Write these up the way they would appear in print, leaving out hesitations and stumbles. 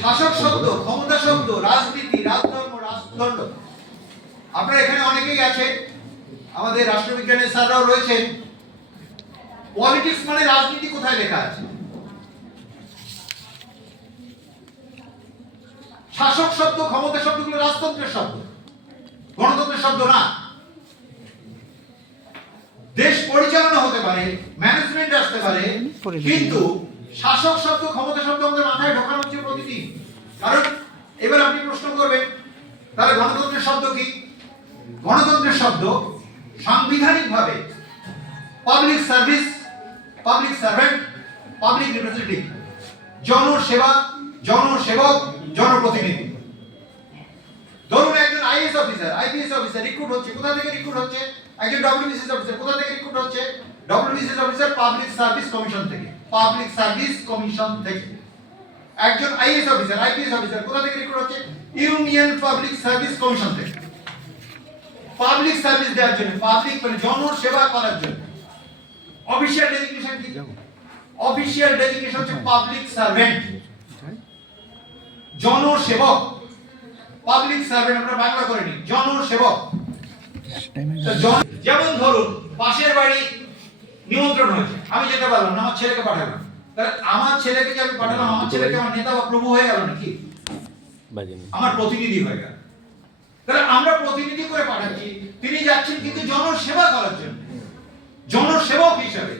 শাসক শব্দ, ক্ষমতা শব্দ, রাজনীতি, রাজধর্ম, রাজদণ্ড, আপনারা এখানে অনেকেই আছেন, আমাদের রাষ্ট্রবিজ্ঞানের স্যাররাও রয়েছেন। পলিটিক্স মানে রাজনীতি কোথায় লেখা আছে? শাসক শব্দ, ক্ষমতা শব্দগুলো রাজতন্ত্রের শব্দ, গণতন্ত্রের শব্দ না। দেশ পরিচালনা হতে পারে, ম্যানেজমেন্ট আসতে পারে, কিন্তু শাসক শব্দ, ক্ষমতা শব্দ আমাদের মাথায় ঢোকানো হচ্ছে প্রতিদিন। কারণ এবার আপনি প্রশ্ন করবেন, তাহলে গণতন্ত্রের শব্দ কি? গণতন্ত্রের শব্দ সাংবিধানিকভাবে public service, public servant, public representative, জনসেবা, জনসেবক, জনপ্রতিনিধি। ধরুন একজন IAS officer, IPS officer recruit হচ্ছে, কোথা থেকে রিক্রুট হচ্ছে? একজন ডব্লিউবিসিএস অফিসার কোথা থেকে রিক্রুট হচ্ছে? WBCS officer public service commission থেকে, পাবলিক সার্ভিস কমিশন থেকে। একজন আইএস অফিসার, আইপিএস অফিসার কোথা থেকে রিক্রুট হচ্ছে? ইউনিয়ন পাবলিক সার্ভিস কমিশন থেকে। পাবলিক সার্ভিস দেওয়ার জন্য, পাবলিক মানে জনসেবা করার জন্য। অফিশিয়াল ডেজিগনেশন কি? অফিশিয়াল ডেজিগনেশন হচ্ছে পাবলিক সার্ভেন্ট, জনসেবক। পাবলিক সার্ভেন্ট আমরা বাংলা করে নিই, জনসেবক। যেমন ধরুন পাশের বাড়ি নিমন্ত্রণ হয়েছে, আমি যেতে পারলাম না, আমার ছেলেকে পাঠালাম। তাহলে আমার ছেলেকে যে আমি পাঠালাম, আমার ছেলেকে আমার নেতা বা প্রভু হয়ে গেল নাকি? আমার প্রতিনিধি হয়ে গেল। তাহলে আমরা প্রতিনিধি করে পাঠাচ্ছি, তিনি যাচ্ছেন কিন্তু জনসেবা করার জন্য, জনসেবক হিসাবে।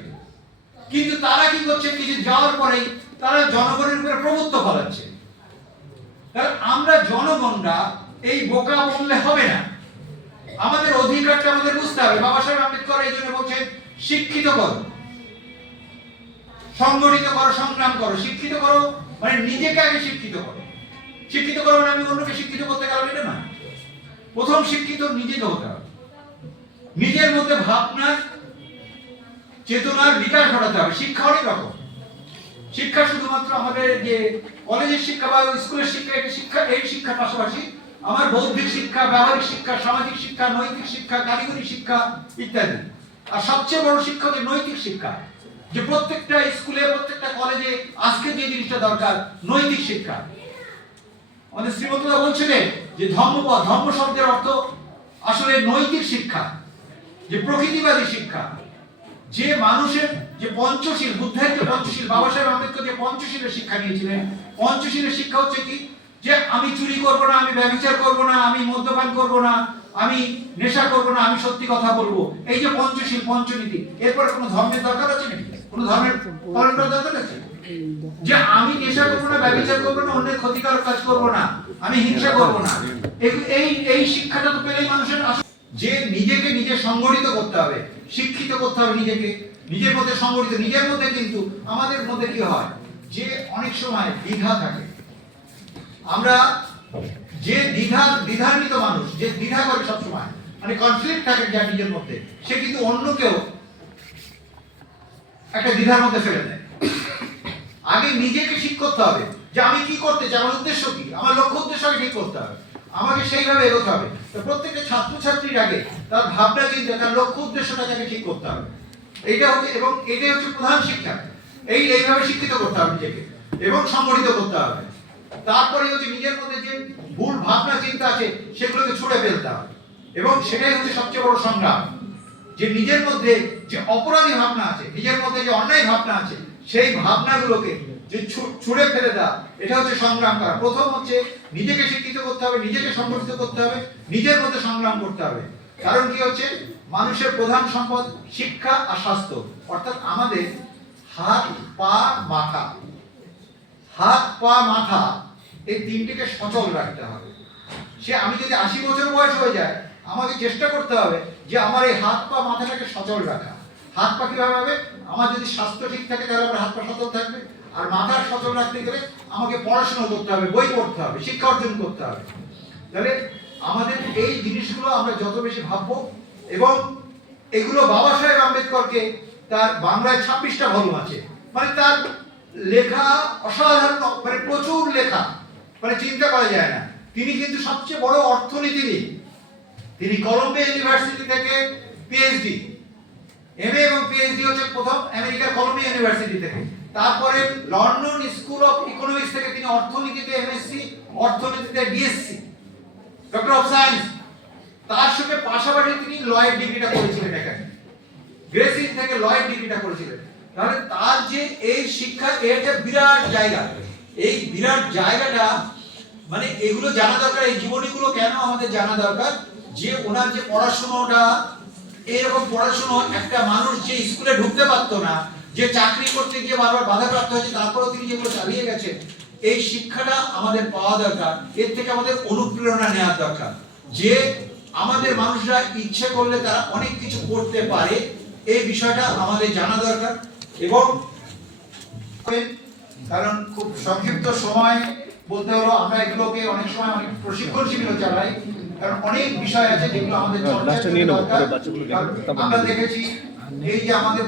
কিন্তু তারা কি করছে? কিছু যাওয়ার পরেই তারা জনগণের উপরে প্রভুত্ব ফলাচ্ছে। তাহলে আমরা জনগণরা এই বোকা বললে হবে না, আমাদের অধিকারটা আমাদের বুঝতে হবে। বাবা সাহেব আম্বেদকর এই জন্য বলছেন শিক্ষিত করো, সংগঠিত করো, সংগ্রাম করো। শিক্ষিত করো মানে নিজেকে আগে শিক্ষিত করো। শিক্ষিত করো মানে আমি অন্যকে শিক্ষিত করতে গেলাম, এটা না। প্রথম শিক্ষিত নিজেকে হতে হবে, নিজের মধ্যে ভাবনার, চেতনার বিকাশ ঘটাতে হবে। শিক্ষা অনেক রকম। শিক্ষা শুধুমাত্র আমাদের যে কলেজের শিক্ষা বা স্কুলের শিক্ষা, এই শিক্ষা, এই শিক্ষার পাশাপাশি আমার বৌদ্ধিক শিক্ষা, ব্যবহারিক শিক্ষা, সামাজিক শিক্ষা, নৈতিক শিক্ষা, কারিগরি শিক্ষা ইত্যাদি। আর সবচেয়ে বড় শিক্ষা হচ্ছে নৈতিক শিক্ষা, যে প্রত্যেকটা স্কুলে, প্রত্যেকটা কলেজে আজকে যে জিনিসটা দরকার, নৈতিক শিক্ষা। আমাদের শ্রীমন্তদা বলছিলেন যে ধর্মপদ, ধর্ম শব্দের অর্থ আসলে নৈতিক শিক্ষা, যে প্রকৃতিবাদী শিক্ষা, যে মানুষের যে পঞ্চশীল, বুদ্ধের যে পঞ্চশীল, বাবা সাহেব আম্বেদকর যে পঞ্চশীলের শিক্ষা নিয়েছিলেন। পঞ্চশীলের শিক্ষা হচ্ছে কি? যে আমি চুরি করব না, আমি ব্যভিচার করব না, আমি মদ্যপান করব না, আমি নেশা করব না, আমি সত্যি কথা বলবো। এই যে পঞ্চশীল, পঞ্চনীতি, এরপরে কোনো ধর্মের দরকার আছে নাকি? কোনো ধর্মের পালন করার দরকার আছে? যে আমি নেশা করব না, ব্যভিচার করব না, অন্যের ক্ষতিকারক কাজ করব না, আমি হিংসা করব না। এই শিক্ষাটা তো পেলেই মানুষের যে নিজেকে নিজে সংগঠিত করতে হবে, শিক্ষিত করতে হবে নিজেকে, নিজের মধ্যে সংগঠিত। নিজের মধ্যে কিন্তু আমাদের মধ্যে কি হয়, যে অনেক সময় দ্বিধা থাকে। আমরা যে দ্বিধান্বিত মানুষ, যে দ্বিধা করে সবসময়, মানে কনফ্লিক্ট থাকে যার নিজের মধ্যে, সে কিন্তু অন্যকেও একটা দ্বিধার মধ্যে ফেলে দেয়। আগে নিজেকে ঠিক করতে হবে যে আমি কি করতে চাই, আমার উদ্দেশ্য কি, আমার লক্ষ্য উদ্দেশ্যকে ঠিক করতে হবে, আমাকে সেইভাবে এগোতে হবে। তো প্রত্যেকটা ছাত্রছাত্রীর আগে তার ভাবনা চিন্তা, তার লক্ষ্য উদ্দেশ্যটাকে আগে ঠিক করতে হবে। এইটা হচ্ছে, এবং এটাই হচ্ছে প্রধান শিক্ষা। এইভাবে শিক্ষিত করতে হবে নিজেকে এবং সংগঠিত করতে হবে। তারপরে হচ্ছে নিজের মধ্যে যে ভুল ভাবনা চিন্তা আছে সেগুলোকে ছুঁড়ে ফেলতে হবে। এবং সেটাই হচ্ছে সবচেয়ে বড় সংগ্রাম, যে নিজের মধ্যে যে অপরাধী ভাবনা আছে, নিজের মধ্যে যে অন্যায় ভাবনা আছে, সেই ভাবনাগুলোকে যে ছুঁড়ে ফেলে দেওয়া, এটা হচ্ছে সংগ্রাম করা। প্রথম হচ্ছে নিজেকে শিক্ষিত করতে হবে, নিজেকে সংগঠিত করতে হবে, নিজের মধ্যে সংগ্রাম করতে হবে। কারণ কি হচ্ছে, মানুষের প্রধান সম্পদ শিক্ষা আর স্বাস্থ্য। অর্থাৎ আমাদের হাত, পা, মাথা, হাত, পা, মাথা, এই তিনটিকে সচল রাখতে হবে। সে আমি যদি 80 বছর বয়স হয়ে যায়, আমাকে চেষ্টা করতে হবে যে আমার এই হাত, পা, মাথাটাকে সচল রাখা। হাত পা কিভাবে হবে? আমার যদি স্বাস্থ্য ঠিক থাকে তাহলে আমার হাত পা সচল থাকবে। আর মাথা সচল রাখতে গেলে আমাকে পড়াশোনা করতে হবে, বই পড়তে হবে, শিক্ষা অর্জন করতে হবে। তাহলে আমাদের এই জিনিসগুলো আমরা যত বেশি ভাববো, এবং এগুলো বাবা সাহেব আম্বেদকরকে, তার বাংলায় 26টা ভলিউম আছে, মানে তার লেখা অসাধারণ, মানে প্রচুর লেখা, মানে চিন্তা করা যায় না। তিনি কিন্তু সবচেয়ে বড় অর্থনীতিবিদ। তিনি কলম্বিয়া ইউনিভার্সিটি থেকে পিএইচডি, এমএ এবং পিএইচডি হচ্ছে প্রথম আমেরিকার কলম্বিয়া ইউনিভার্সিটি থেকে। তারপরে London school of economics economics থেকে তিনি অর্থনীতিতে এমএসসি, অর্থনীতিতে ডিএসসি, ডক্টর অফ সায়েন্স। তার সঙ্গে পাশাপাশি তিনি লয়ের ডিগ্রিটা করেছিলেন এখানে, গ্রেসিং থেকে লয়ের ডিগ্রিটা করেছিলেন। তাহলে তার যে এই শিক্ষা, এর একটা বিরাট জায়গা, এই বিরাট জায়গাটা মানে এগুলো জানা দরকার। এই জীবনীগুলো কেন আমাদের জানা দরকার, যে ওনার যে পড়াশোনাটা, এরকম পড়াশোনা একটা মানুষ যে স্কুলে ঢুকতে পারতো না, যে চাকরি করতে গিয়ে বারবার বাধাপ্রাপ্ত হয়েছে, তারপরেও তিনি যেগুলো চালিয়ে গেছেন, এই শিক্ষাটা আমাদের পাওয়া দরকার। এর থেকে আমাদের অনুপ্রেরণা নেওয়ার দরকার, যে আমাদের মানুষরা ইচ্ছে করলে তারা অনেক কিছু করতে পারে, এই বিষয়টা আমাদের জানা দরকার। এবং কারণ খুব সংক্ষিপ্ত সময় বলতে হলো, আমরা এগুলোকে অনেক সময় অনেক প্রশিক্ষণ শিবির চালাই, কারণ অনেক বিষয় আছে যেগুলো আমাদের চর্চা করা দরকার। আমরা দেখেছি এই যে আমাদের